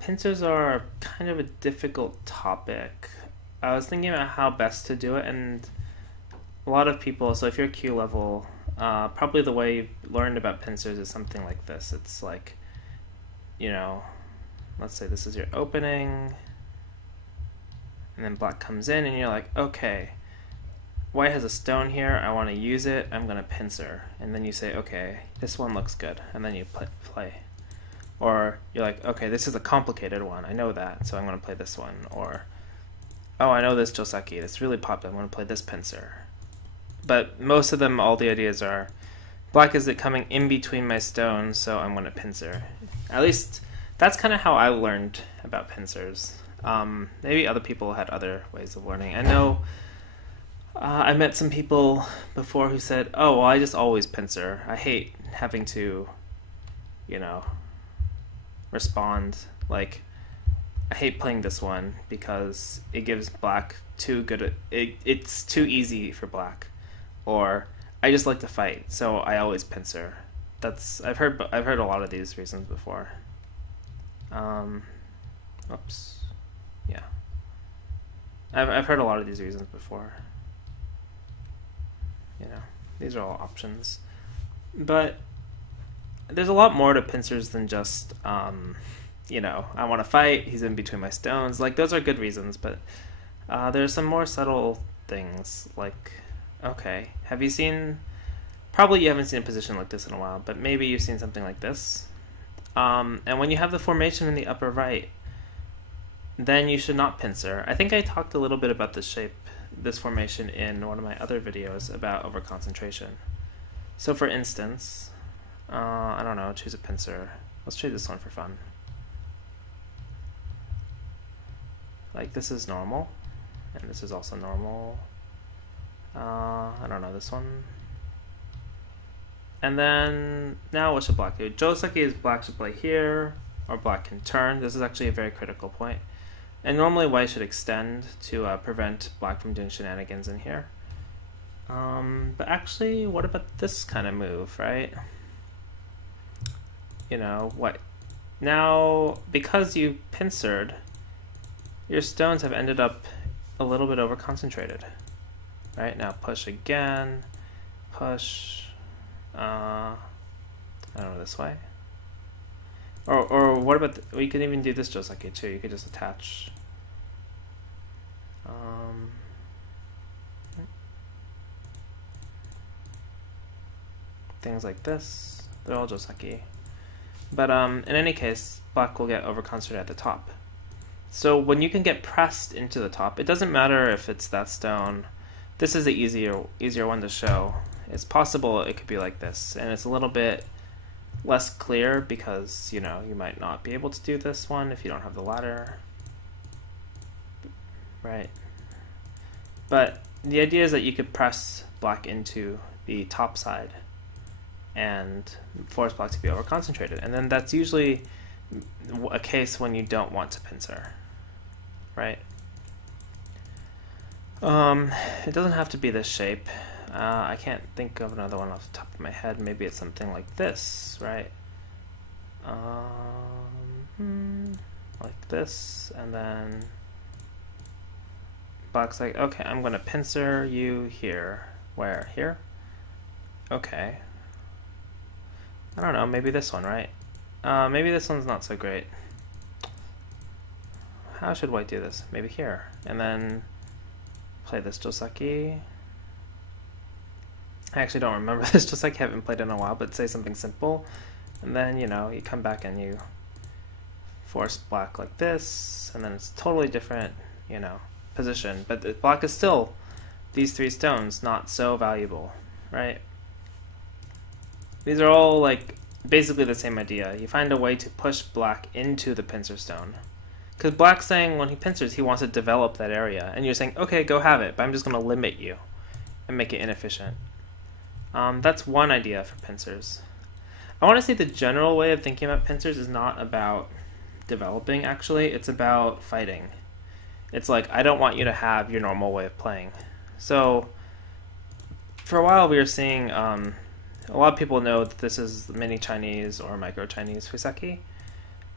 Pincers are kind of a difficult topic. I was thinking about how best to do it, and a lot of people, so if you're Q level, probably the way you learned about pincers is something like this. It's like, you know, let's say this is your opening, and then black comes in, and you're like, okay, white has a stone here, I want to use it, I'm going to pincer. And then you say, okay, this one looks good, and then you play. Or you're like, okay, this is a complicated one, I know that, so I'm going to play this one. Or, oh, I know this Joseki, it's really popular, I'm going to play this pincer. But most of them, all the ideas are, black is coming in between my stones, so I'm going to pincer. At least, that's kind of how I learned about pincers. Maybe other people had other ways of learning. I know I met some people before who said, oh, well, I just always pincer. I hate having to, you know, respond. Like, I hate playing this one because it gives black too good. It's too easy for black. Or I just like to fight, so I always pincer. I've heard a lot of these reasons before. Oops. Yeah. I've heard a lot of these reasons before. You know, these are all options. But there's a lot more to pincers than just, you know, I want to fight, he's in between my stones. Like, those are good reasons, but there's some more subtle things. Like, okay, have you seen, probably you haven't seen a position like this in a while, but maybe you've seen something like this. And when you have the formation in the upper right, then you should not pincer. I think I talked a little bit about this shape, this formation, in one of my other videos about overconcentration. So for instance, I don't know, choose a pincer. Let's try this one for fun. Like, this is normal, and this is also normal. I don't know, this one. And then, now what should black do? Joseki is black should play here, or black can turn. This is actually a very critical point. And normally white should extend to prevent black from doing shenanigans in here. But actually, what about this kind of move, right? You know, what? Now, because you pincered, your stones have ended up a little bit over-concentrated. Right, now push again, push, I don't know, this way. Or what about, we could even do this Joseki too, you could just attach. Things like this, they're all Joseki. But in any case, black will get over-concentrated at the top. So when you can get pressed into the top, it doesn't matter if it's that stone. This is the easier one to show. It's possible it could be like this, and it's a little bit less clear because, you know, you might not be able to do this one if you don't have the ladder, right? But the idea is that you could press black into the top side and force black to be over-concentrated, and then that's usually a case when you don't want to pincer, right? It doesn't have to be this shape. I can't think of another one off the top of my head. Maybe it's something like this, right? Like this, and then black's like, okay, I'm gonna pincer you here. Where? Here? Okay. I don't know, maybe this one, right? Maybe this one's not so great. How should white do this? Maybe here. And then play this Joseki. I actually don't remember this Joseki, I haven't played in a while, but say something simple. And then, you know, you come back and you force black like this, and then it's totally different, you know, position. But the black is still, these three stones, not so valuable, right? These are all, like, basically the same idea. You find a way to push black into the pincer stone. Because black's saying when he pincers, he wants to develop that area. And you're saying, okay, go have it, but I'm just going to limit you and make it inefficient. That's one idea for pincers. I want to say the general way of thinking about pincers is not about developing, actually. It's about fighting. It's like, I don't want you to have your normal way of playing. So, for a while we were seeing, a lot of people know that this is mini Chinese or micro Chinese Fuseki.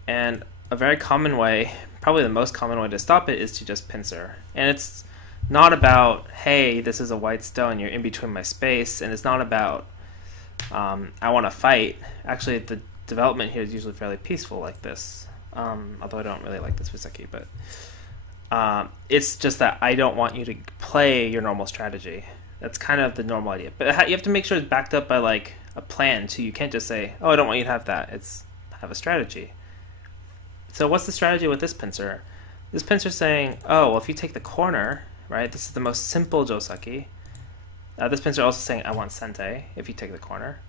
And a very common way, probably the most common way to stop it, is to just pincer. And it's not about, hey, this is a white stone, you're in between my space, and it's not about, I want to fight. Actually, the development here is usually fairly peaceful like this, although I don't really like this Fuseki, but it's just that I don't want you to play your normal strategy. That's kind of the normal idea. But you have to make sure it's backed up by like a plan too. You can't just say, oh, I don't want you to have that. It's have a strategy. So what's the strategy with this pincer? This pincer is saying, oh, well, if you take the corner, right, this is the most simple Joseki. This pincer also saying, I want Sente, if you take the corner.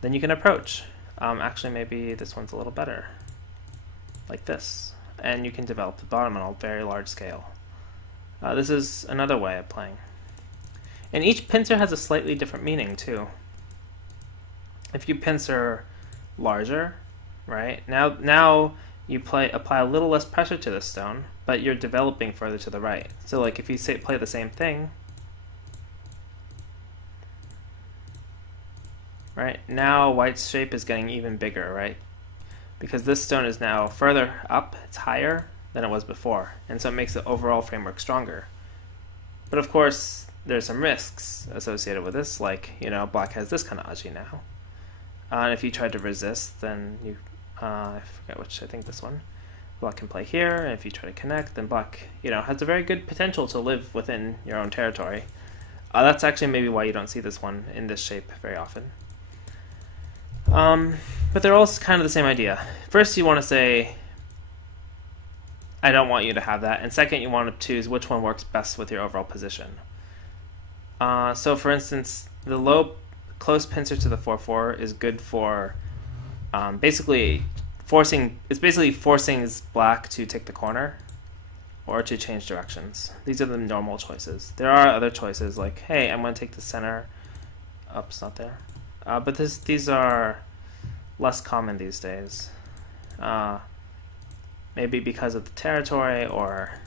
Then you can approach. Actually, maybe this one's a little better. Like this. And you can develop the bottom on a very large scale. This is another way of playing. And each pincer has a slightly different meaning, too. If you pincer larger, right, now you apply a little less pressure to this stone, but you're developing further to the right. So like if you play the same thing, right, now white's shape is getting even bigger, right? Because this stone is now further up, it's higher than it was before, and so it makes the overall framework stronger. But of course, there's some risks associated with this, like, you know, black has this kind of aji now. And if you try to resist, then you, I forget which, I think this one, black can play here, and if you try to connect, then black, you know, has a very good potential to live within your own territory. That's actually maybe why you don't see this one in this shape very often. But they're all kind of the same idea. First, you want to say, I don't want you to have that, and second, you want to choose which one works best with your overall position. So for instance, the close pincer to the 4-4 is good for basically forcing black to take the corner or to change directions. These are the normal choices. There are other choices like, hey, I'm going to take the center. Oh, it's not there. But these are less common these days. Maybe because of the territory, or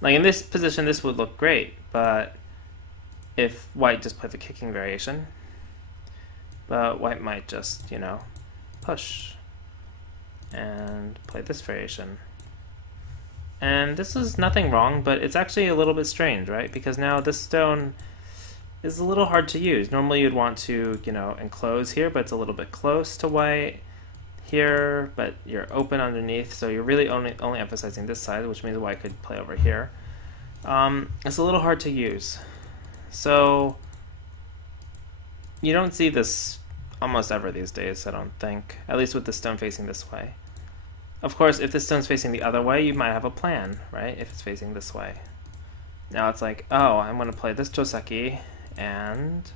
like in this position this would look great, but if white just played the kicking variation, but white might just, you know, push and play this variation. And this is nothing wrong, but it's actually a little bit strange, right? Because now this stone is a little hard to use. Normally you'd want to, you know, enclose here, but it's a little bit close to white here, but you're open underneath, so you're really only emphasizing this side, which means white could play over here. It's a little hard to use. So you don't see this almost ever these days, I don't think, at least with the stone facing this way. Of course, if the stone's facing the other way, you might have a plan, right? If it's facing this way. Now it's like, oh, I'm going to play this Joseki and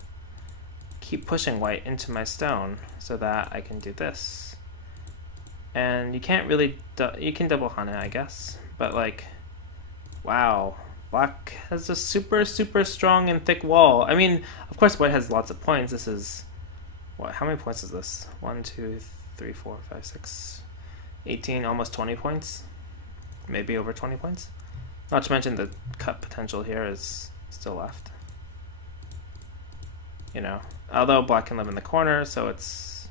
keep pushing white into my stone so that I can do this. And you can't really, you can double hane, I guess, but like, wow, black has a super, super strong and thick wall. I mean, of course white has lots of points. This is, what, how many points is this? 1, 2, 3, 4, 5, 6, 18, almost 20 points. Maybe over 20 points. Not to mention the cut potential here is still left. You know, although black can live in the corner, so it's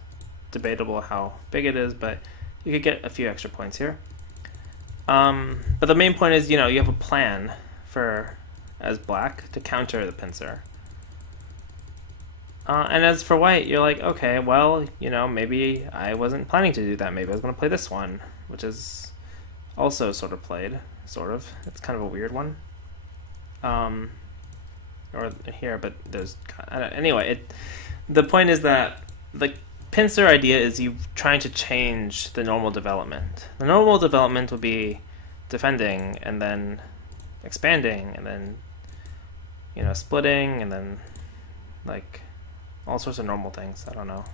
debatable how big it is, but you could get a few extra points here. But the main point is, you know, you have a plan for, as black, to counter the pincer. And as for white, you're like, okay, well, you know, maybe I wasn't planning to do that. Maybe I was going to play this one, which is also sort of played, sort of. It's kind of a weird one. Or here, but there's, anyway, the point is that the pincer idea is you trying to change the normal development. The normal development would be defending and then expanding and then, you know, splitting and then like all sorts of normal things. I don't know.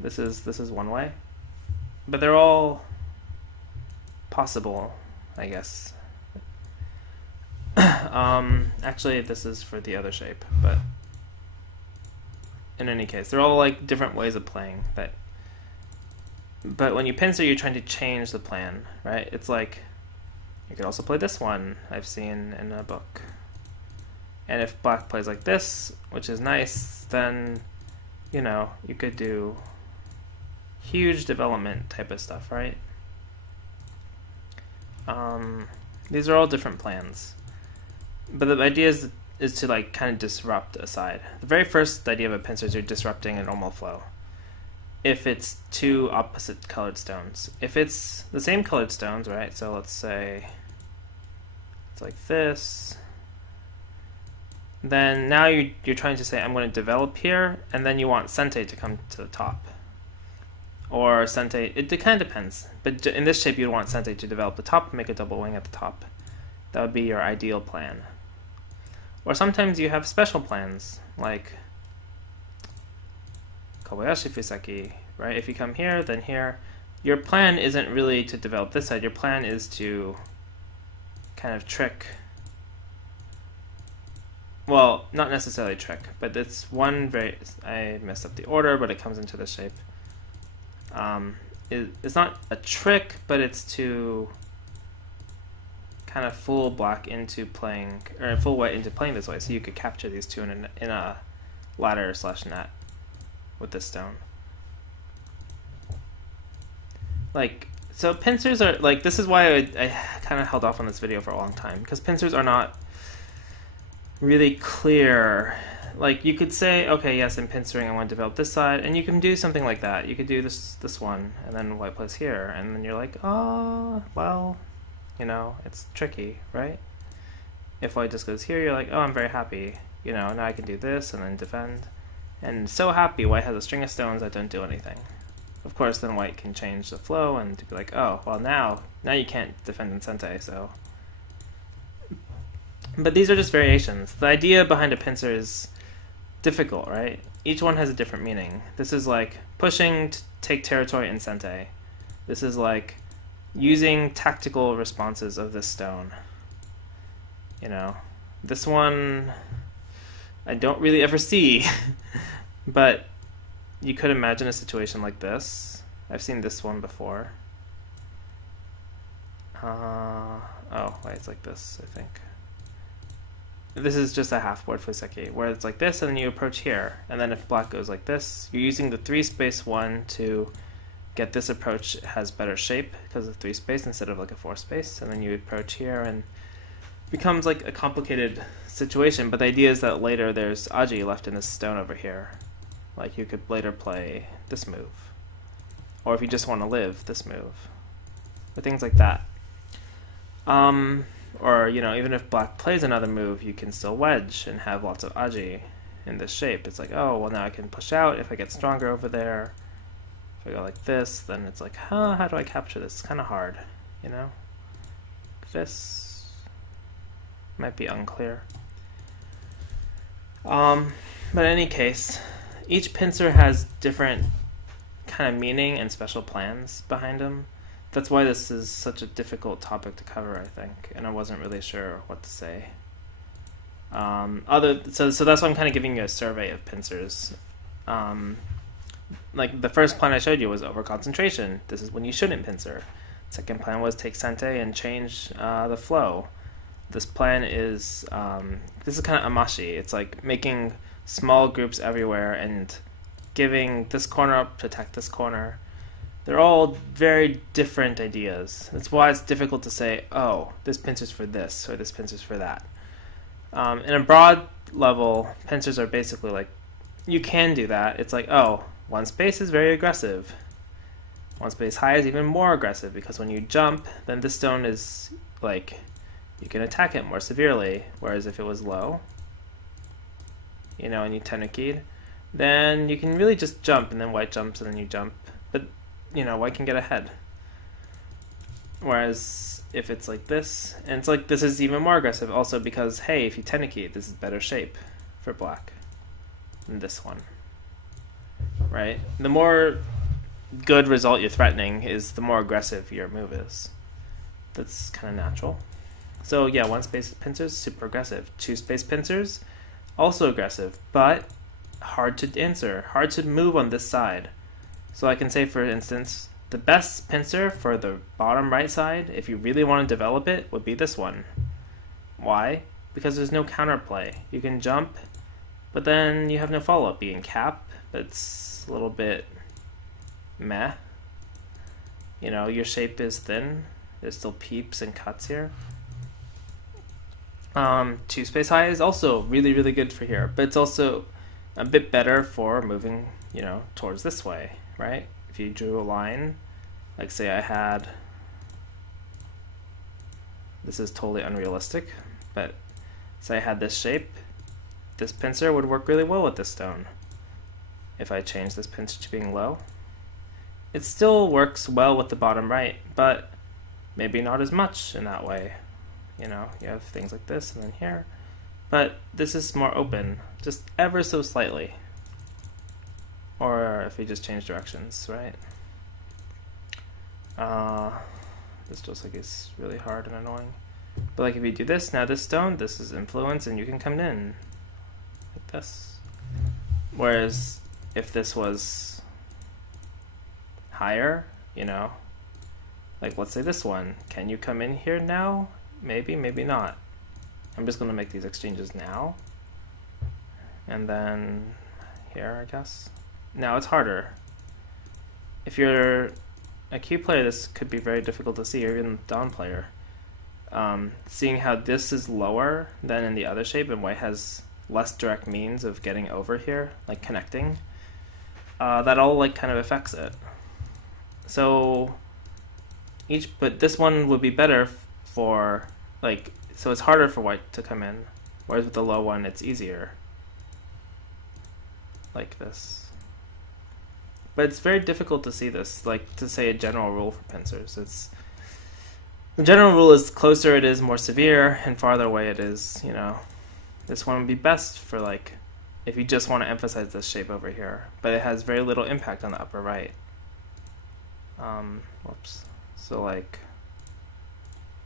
This is one way, but they're all possible, I guess. Actually, this is for the other shape, but in any case, they're all like different ways of playing. But when you pincer, you're trying to change the plan, right? It's like you could also play this one I've seen in a book. And if black plays like this, which is nice, then, you know, you could do huge development type of stuff, right? These are all different plans. But the idea is to like kind of disrupt a side. The very first idea of a pincer is you're disrupting a normal flow. If it's two opposite colored stones. If it's the same colored stones, right? So let's say it's like this. Then now you're trying to say I'm going to develop here, and then you want sente to come to the top. Or sente, it kind of depends. But in this shape you'd want sente to develop the top and make a double wing at the top. That would be your ideal plan. Or sometimes you have special plans, like Kobayashi Fuseki, right? If you come here, then here. Your plan isn't really to develop this side. Your plan is to kind of trick. Well, not necessarily trick, but it's one very. I messed up the order, but it comes into this shape. It's not a trick, but it's to kind of fool black into playing, or fool white into playing this way, so you could capture these two in a ladder / net with this stone. Like, so pincers are like, this is why I kind of held off on this video for a long time, because pincers are not really clear. Like, you could say, okay, yes, I'm pincering, I want to develop this side, and you can do something like that. You could do this one, and then white plays here, and then you're like, oh, well, you know, it's tricky, right? If white just goes here, you're like, oh, I'm very happy. You know, now I can do this, and then defend. And so happy, white has a string of stones that don't do anything. Of course, then white can change the flow and to be like, oh, well, now you can't defend in sente, so. But these are just variations. The idea behind a pincer is difficult, right? Each one has a different meaning. This is like pushing to take territory in sente. This is like using tactical responses of this stone. You know, this one I don't really ever see, but you could imagine a situation like this. I've seen this one before. Oh, wait, it's like this, I think. This is just a half-board Fuseki, where it's like this, and then you approach here. And then if black goes like this, you're using the 3-space one to get this approach has better shape, because of 3-space instead of like a 4-space. And then you approach here, and it becomes like a complicated situation. But the idea is that later there's Aji left in this stone over here. Like, you could later play this move. Or if you just want to live, this move. Or things like that. Or, you know, even if black plays another move, you can still wedge and have lots of Aji in this shape. It's like, oh, well, now I can push out if I get stronger over there. If I go like this, then it's like, huh, how do I capture this? It's kind of hard, you know? This might be unclear. But in any case, each pincer has different kind of meaning and special plans behind them. That's why this is such a difficult topic to cover, I think, and I wasn't really sure what to say. So that's why I'm kind of giving you a survey of pincers. Like, the first plan I showed you was over-concentration. This is when you shouldn't pincer. Second plan was take sente and change the flow. This plan is, this is kind of amashi. It's like making small groups everywhere and giving this corner up to attack this corner. They're all very different ideas. That's why it's difficult to say, oh, this pincer's for this, or this pincer's for that. In a broad level, pincers are basically like, you can do that. It's like, oh, one space is very aggressive. One space high is even more aggressive, because when you jump, then this stone is like, you can attack it more severely, whereas if it was low, you know, and you tenuki'd, then you can really just jump, and then white jumps, and then you jump. But, you know, white can get ahead. Whereas if it's like this, and it's like, this is even more aggressive also because, hey, if you tenuki, this is better shape for black than this one, right? The more good result you're threatening is the more aggressive your move is. That's kind of natural. So yeah, one space pincers, super aggressive. Two space pincers, also aggressive, but hard to answer, hard to move on this side. So I can say, for instance, the best pincer for the bottom right side, if you really want to develop it, would be this one. Why? Because there's no counterplay. You can jump, but then you have no follow-up. You can cap, but it's a little bit meh. You know, your shape is thin, There's still peeps and cuts here. 2 space high is also really, really good for here, but it's also a bit better for moving, you know, towards this way, right? If you drew a line, like say I had, this is totally unrealistic, but say I had this shape, this pincer would work really well with this stone. If I change this pincer to being low, it still works well with the bottom right, but maybe not as much in that way. You know, you have things like this and then here, but this is more open, just ever so slightly. Or if we just change directions, right? This just like is really hard and annoying. But like if you do this, now this stone, this is influence and you can come in like this. Whereas if this was higher, you know, like let's say this one, can you come in here now? Maybe, maybe not. I'm just going to make these exchanges now. And then here, I guess. Now it's harder. If you're a Q player, this could be very difficult to see, or even a Dawn player. Seeing how this is lower than in the other shape and white has less direct means of getting over here, like connecting, that all like kind of affects it. So but this one would be better for like, so it's harder for white to come in, whereas with the low one it's easier, like this. But it's very difficult to see this, like to say a general rule for pincers. The general rule is closer it is, more severe, and farther away it is, you know. This one would be best for like, if you just want to emphasize this shape over here, but it has very little impact on the upper right. Whoops. So like,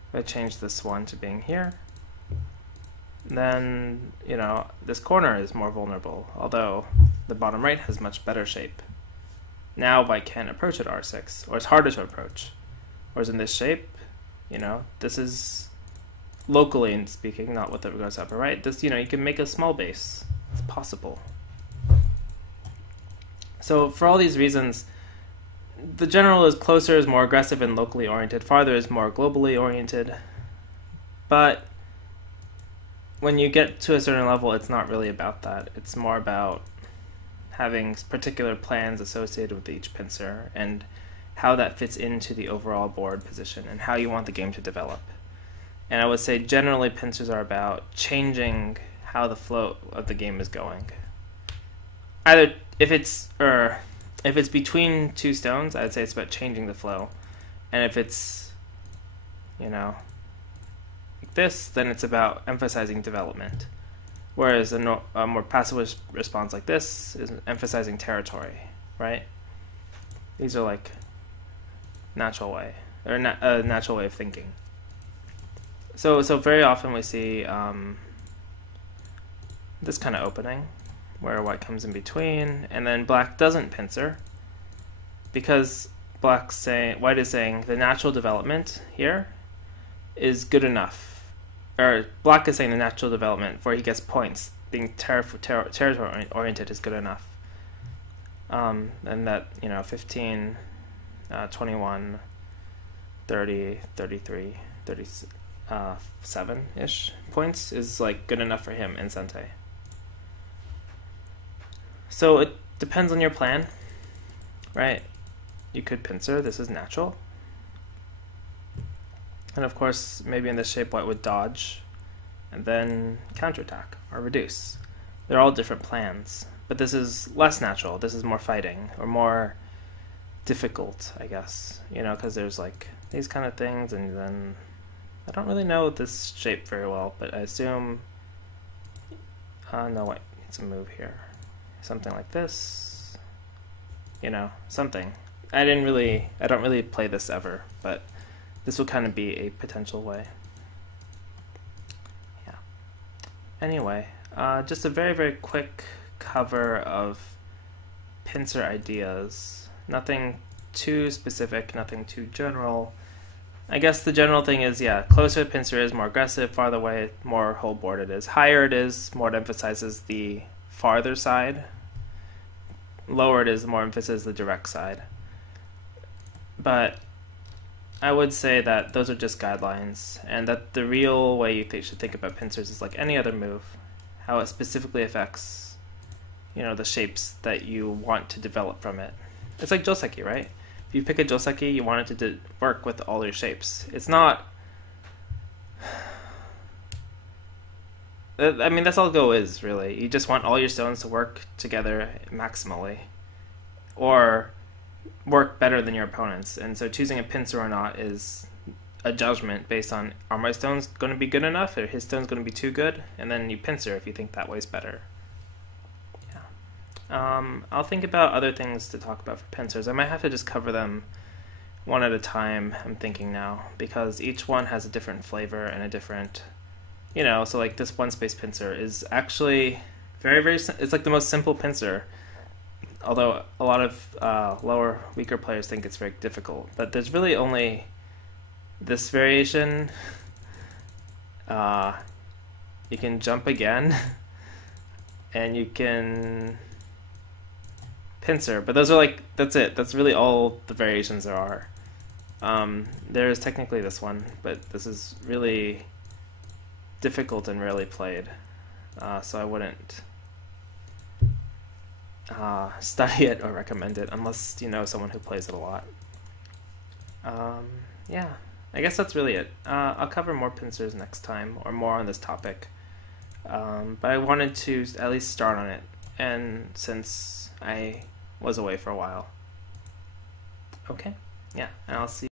if I change this one to being here, then, you know, this corner is more vulnerable, although the bottom right has much better shape. Now white can't approach at R6, or it's harder to approach. Whereas in this shape, you know, this is locally in speaking, not with regards to upper right. This, you know, you can make a small base. It's possible. So for all these reasons, the general is closer is more aggressive and locally oriented. Farther is more globally oriented. But when you get to a certain level, it's not really about that. It's more about having particular plans associated with each pincer and how that fits into the overall board position and how you want the game to develop. And I would say generally pincers are about changing how the flow of the game is going. Either if it's between 2 stones, I'd say it's about changing the flow. And if it's, you know, like this, then it's about emphasizing development. Whereas a more passive response like this is emphasizing territory, right? These are like natural way, or a natural way of thinking. So very often we see this kind of opening, where white comes in between, and then black doesn't pincer, because white is saying the natural development here is good enough. Or black is saying the natural development where he gets points, being territory oriented is good enough. And that, you know, 15, 21, 30, 33, 37-ish points is like good enough for him in Sente. So it depends on your plan, right? You could pincer, this is natural. And of course, maybe in this shape, white would dodge and then counterattack or reduce. They're all different plans, but this is less natural. This is more fighting or more difficult, I guess, you know, because there's like these kind of things, and then I don't really know this shape very well, but I assume, no, wait, needs a move here. Something like this, you know, something. I don't really play this ever, but this will kind of be a potential way. Yeah. Anyway, just a very, very quick cover of pincer ideas. Nothing too specific, nothing too general. I guess the general thing is, yeah, closer the pincer is, more aggressive, farther away, more whole board it is. Higher it is, more it emphasizes the farther side. Lower it is, the more emphasis the direct side. But I would say that those are just guidelines, and that the real way you should think about pincers is like any other move, how it specifically affects, the shapes that you want to develop from it. It's like joseki, right? If you pick a joseki, you want it to work with all your shapes. It's not. I mean, that's all Go is, really. You just want all your stones to work together maximally, or work better than your opponents. And so choosing a pincer or not is a judgment based on, are my stones going to be good enough, or his stones going to be too good? And then you pincer if you think that way's better. Yeah. I'll think about other things to talk about for pincers. I might have to just cover them one at a time, I'm thinking now, because each one has a different flavor and a different, so like this one space pincer is actually very, very, it's like the most simple pincer, although a lot of weaker players think it's very difficult. But there's really only this variation. You can jump again, and you can pincer, but those are like, that's it. That's really all the variations there are. There's technically this one, but this is really difficult and rarely played, so I wouldn't study it or recommend it unless you know someone who plays it a lot. Yeah, I guess that's really it. I'll cover more pincers next time, or more on this topic, but I wanted to at least start on it, and since I was away for a while. Okay, yeah, and I'll see